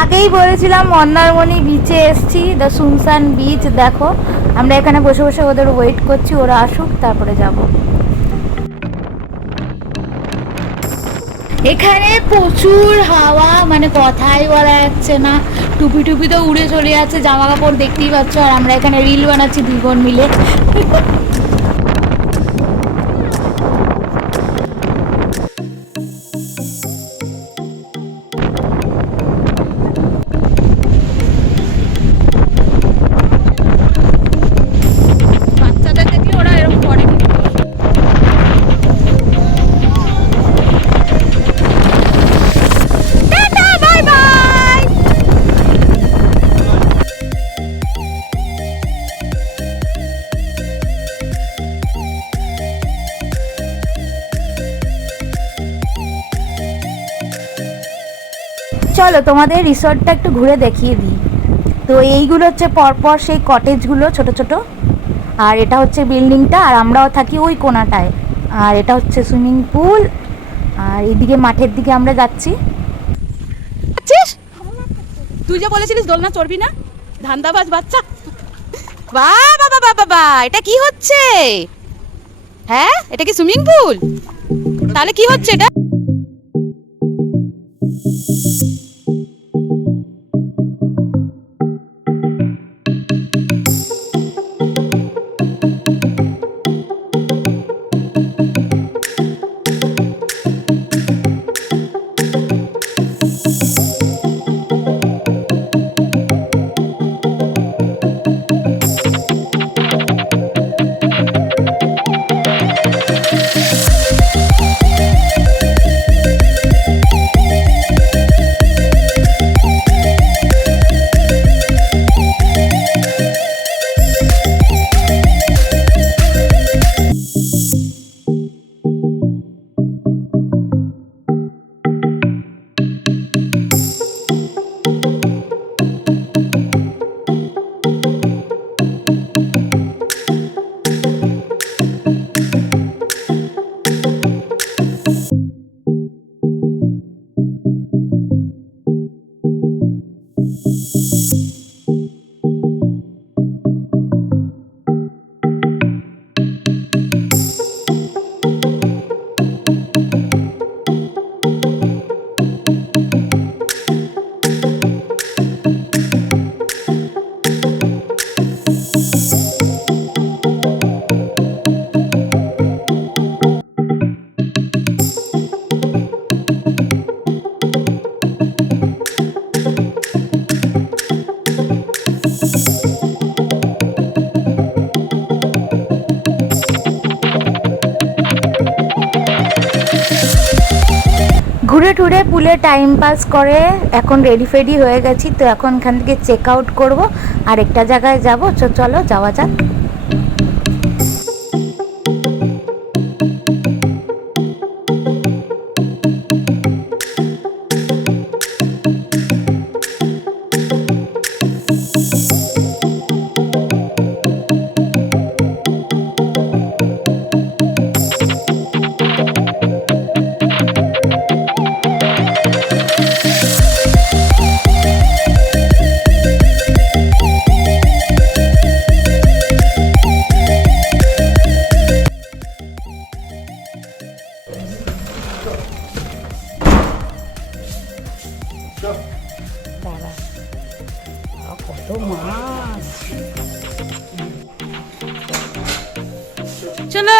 আগেই বলেছিলাম মন্দারমণি বিচে এসছি, দ্য সুনসান বিচ। দেখো আমরা এখানে বসে বসে ওদের ওয়েট করছি, ওরা আসুক তারপরে যাব। এখানে প্রচুর হাওয়া, মানে কথাই বলা যাচ্ছে না। টুপি টুপি তো উড়ে চলে যাচ্ছে, জামা কাপড় দেখতেই পাচ্ছ। আর আমরা এখানে রিল বানাচ্ছি দুই বোন মিলে। বাচ্চাদের দেখলে ওরা এরকম করে। চলো তোমাদের রিসর্টটা একটু ঘুরে দেখিয়ে দিই। তো এইগুলো হচ্ছে পরপর সেই কটেজগুলো ছোট ছোট, আর এটা হচ্ছে বিল্ডিংটা, আর আমরাও থাকি ওই কোণাটায়। আর এটা হচ্ছে সুইমিং পুল, আর এদিকে মাঠের দিকে আমরা যাচ্ছি। তুই যে বলেছিলিস দোলনা চড়বি না, ধান্দাবাজ বাচ্চা। বাহ বাবা বাবা বাবা, এটা কি হচ্ছে? হ্যাঁ, এটা কি সুইমিং পুল? তাহলে কি হচ্ছে এটা? ঘুরে টুরে পুলে টাইম পাস করে এখন রেডি ফেডি হয়ে গেছি। তো এখন এখান থেকে চেক আউট করবো, আর একটা জায়গায় যাবো। চলো যাওয়া যাক। কত মাছ! চলো।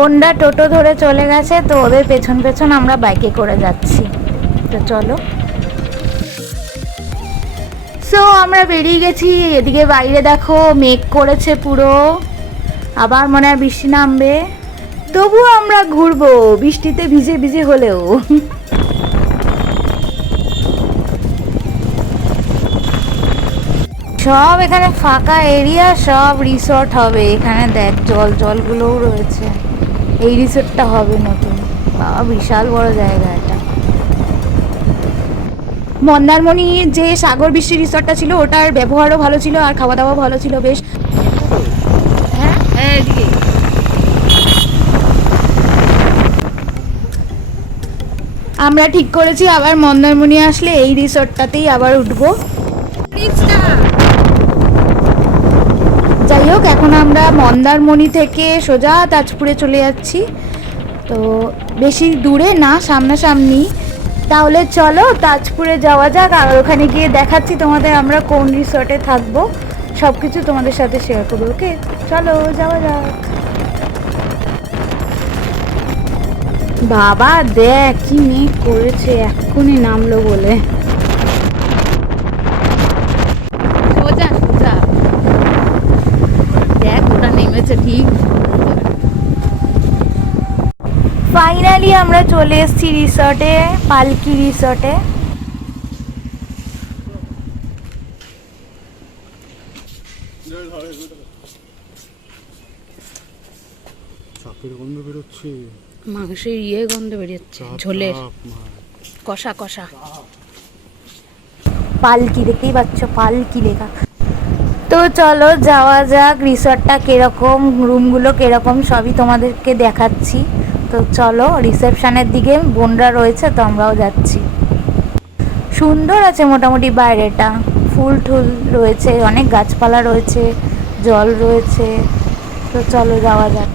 বোনরা টোটো ধরে চলে গেছে, তো ওদের পেছন পেছন আমরা বাইকে করে যাচ্ছি। তো চলো। সো আমরা বেরিয়ে গেছি। এদিকে বাইরে দেখো মেঘ করেছে পুরো, আবার মনে হয় বৃষ্টি নামবে, তবুও আমরা ঘুরবো বৃষ্টিতে ভিজে ভিজে হলেও। সব এখানে ফাঁকা এরিয়া, সব রিসর্ট হবে এখানে। দেখ জলগুলোও রয়েছে। এই রিসর্টটা হবে নতুন, বাবা বিশাল বড় জায়গা এটা। মন্দারমণির যে সাগর বৃষ্টি রিসর্টটা ছিল ওটার ব্যবহারও ভালো ছিল আর খাওয়া দাওয়া ভালো ছিল বেশ। হ্যাঁ এদিকে আমরা ঠিক করেছি আবার মন্দারমণি আসলে এই রিসর্টটাতেই আবার উঠবো। যাই হোক, এখন আমরা মন্দারমণি থেকে সোজা তাজপুরে চলে যাচ্ছি, তো বেশি দূরে না, সামনাসামনি। তাহলে চলো তাজপুরে যাওয়া যাক, আর ওখানে গিয়ে দেখাচ্ছি তোমাদের আমরা কোন রিসর্টে থাকবো, সব কিছু তোমাদের সাথে শেয়ার করবো। ওকে চলো যাওয়া যাক। বাবা দেখ কি মেঘ করেছে, এক্ষুনি নামলো বলে। সোজা সোজা দেখ ওটা নেমেছে ঠিক। ফাইনালি আমরা চলে এসেছি রিসর্টে, পালকি রিসর্টে। চাপের গন্ধ বেরোচ্ছে, মাংসের গন্ধ বেরিয়েছে, ঝোলের কষা কষা। পালকি দেখতেই পাচ্ছ, পালকি লেখা। তো চলো যাওয়া যাক, রিসর্টটা কিরকম, রুমগুলো কিরকম সবই তোমাদেরকে দেখাচ্ছি। তো চলো, রিসেপশনের দিকে বোনরা রয়েছে, তো আমরাও যাচ্ছি। সুন্দর আছে মোটামুটি বাইরেটা, ফুল টুল রয়েছে, অনেক গাছপালা রয়েছে, জল রয়েছে। তো চলো যাওয়া যাক।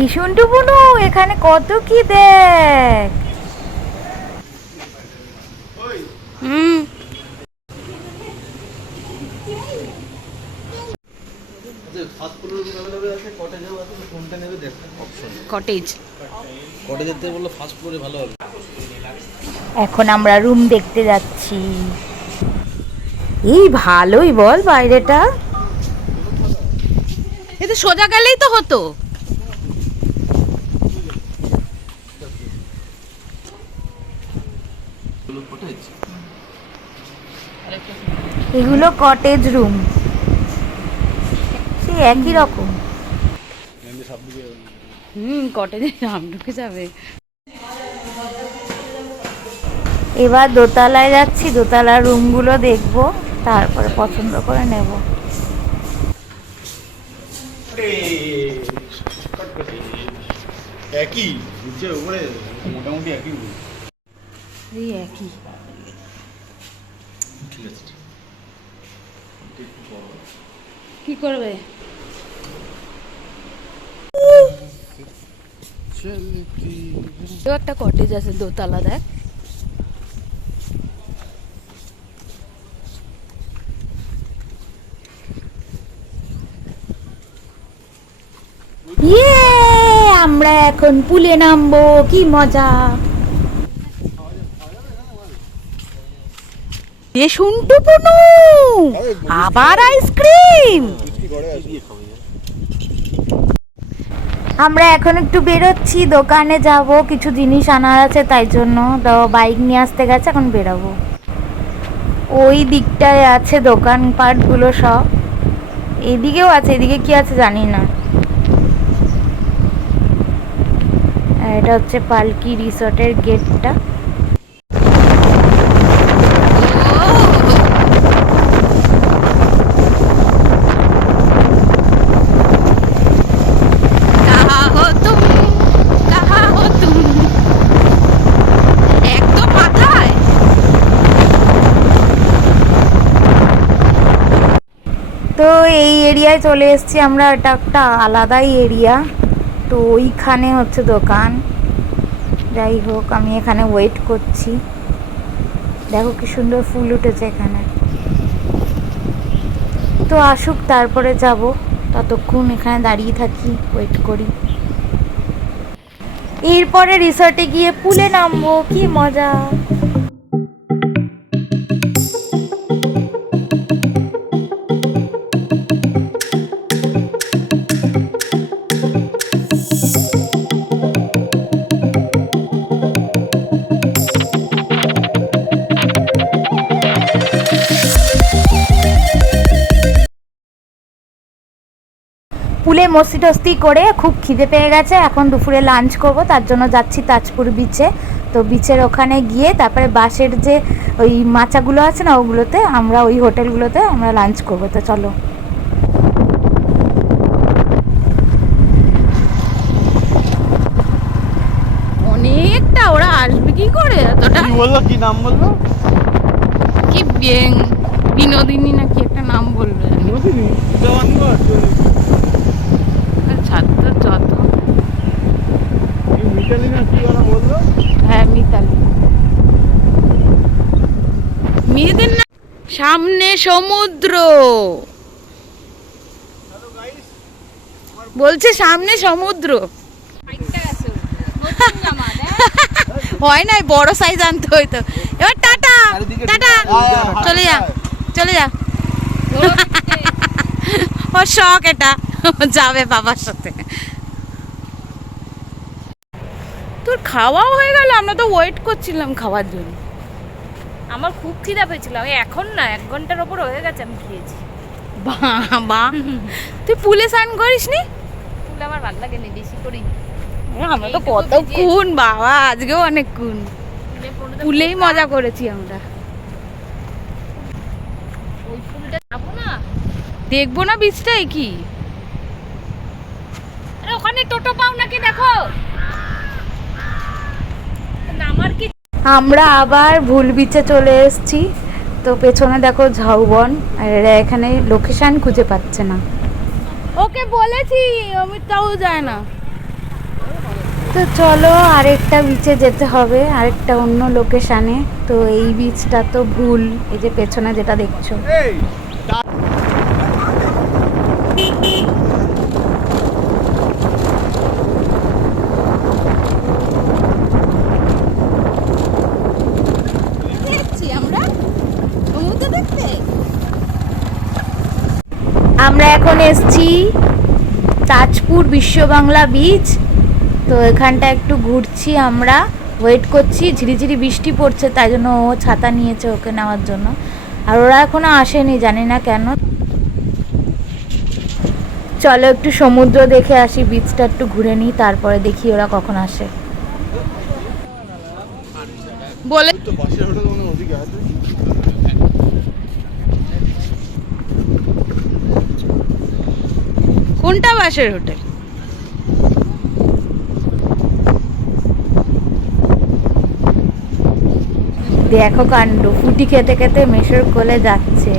এই শুনটু বুনু, এখানে কত কি দেখ। হুম কটেজ এখন আমরা রুম দেখতে যাচ্ছি। এই ভালোই বল বাইরেটা। এতে সোজা গেলেই তো হতো। এগুলো কটেজ রুম, সে একই রকম। কটেজে নাম ঢুকে যাবে। এবার দোতলায় যাচ্ছি, দোতলার রুমগুলো দেখবো, তারপরে পছন্দ করে নেব। একই নিচে উপরে মোটামুটি একই। এই একই। ঠিক আছে, কি করবে? একটা কটেজ আছে দোতলা, দেখ। ইয়ে, আমরা এখন পুলে নামবো, কি মজা। এ শুনটু পুনু, আবার আইসক্রিম। আমরা এখন একটু বেরোচ্ছি, দোকানে যাব, কিছু জিনিস আনার আছে, তাই জন্য তো বাইক নিয়ে আসতে গেছে, এখন বেরোবো। ওই দিকটায় আছে দোকানপাটগুলো সব, এদিকেও আছে, এদিকে কি আছে জানি না। আর এটা হচ্ছে পালকি রিসর্টের গেটটা। এরিয়ায় চলে এসেছি আমরা, এটা একটা আলাদাই এরিয়া। তো ওইখানে হচ্ছে দোকান। যাই হোক, আমি এখানে ওয়েট করছি। দেখো কি সুন্দর ফুল উঠেছে এখানে। তো আসুক তারপরে যাব, ততক্ষণ এখানে দাঁড়িয়ে থাকি, ওয়েট করি। এরপরে রিসর্টে গিয়ে পুলে নামবো, কি মজা। পুলে মস্তি টস্তি করে খুব খিদে পেয়ে গেছে, এখন দুপুরে লাঞ্চ করব, তার জন্য যাচ্ছি তাজপুর বিচে। তো বিচের ওখানে গিয়ে তারপরে বাসের যে ওই মাচাগুলো আছে না, ওগুলোতে আমরা, ওই হোটেলগুলোতে আমরা লাঞ্চ করব। তো চলো। অনেকটা, ওরা আসবে কি করে এতটা? কি বললো, কি নাম বললো? কি বিনোদিনী নাকি একটা নাম বললো, বুঝিনি জওয়ানগর ছাত্র যত। কি মিতালি না কি ওরা বললো? হ্যাঁ, মিতালি। মেয়েদের না, সামনে সমুদ্র বলছে, সামনে সমুদ্র। হয় নাই, বড় সাইজ আনতে হইতো। এবার টাটা টাটা, চলে যা চলে যা। ওর শখ এটা, যাবে বাবার সাথে। তোর খাওয়াও হয়ে গেল? আমরা তো ওয়েট করছিলাম খাওয়ার জন্য। আমার খুব খিদা পেয়েছিল, আমি এখন না 1 ঘন্টার ওপর হয়ে গেছে আমি খেয়েছি। বাবা, তুই পুলে স্নান করিসনি? ফুল আমার ভালো লাগে না, বেশি করি। আমরা তো কতক্ষণ, বাবা আজকেও অনেকক্ষণ পুলেই মজা করেছি আমরা। ওই ফুলটা যাবো না, দেখবো না বীজটাই কি? আরে ওখানে টোটো পাও নাকি দেখো। আমার কি, আমরা আবার ভুল বিচে চলে এসেছি। তো পেছনে দেখো ঝাউবন, আর এরা এখানে লোকেশন খুঁজে পাচ্ছে না। ওকে বলেছি, আমি তাও যায় না। তো চলো আরেকটা বিচে যেতে হবে, আরেকটা অন্য লোকেশানে। তো এই বিচটা তো ভুল, এই যে পেছনে যেটা দেখছো। এই দেখছি আমরা সমুদ্র দেখতে। আমরা এখন এসছি তাজপুর বিশ্ব বাংলা বিচ। তো এখানটা একটু ঘুরছি, আমরা ওয়েট করছি। ঝিরিঝিরি বৃষ্টি পড়ছে, তাই জন্য ও ছাতা নিয়েছে ওকে নেওয়ার জন্য, আর ওরা এখনো আসেনি, জানি না কেন। চলো একটু সমুদ্র দেখে আসি, বিচটা একটু ঘুরে নিই, তারপরে দেখি ওরা কখন আসে। বলে তো বাসের হোটেল মানে ওদিকে আছে। কোনটা বাসের হোটেল? দেখো কাণ্ড, ফুটি খেতে খেতে মেশোর কোলে যাচ্ছে।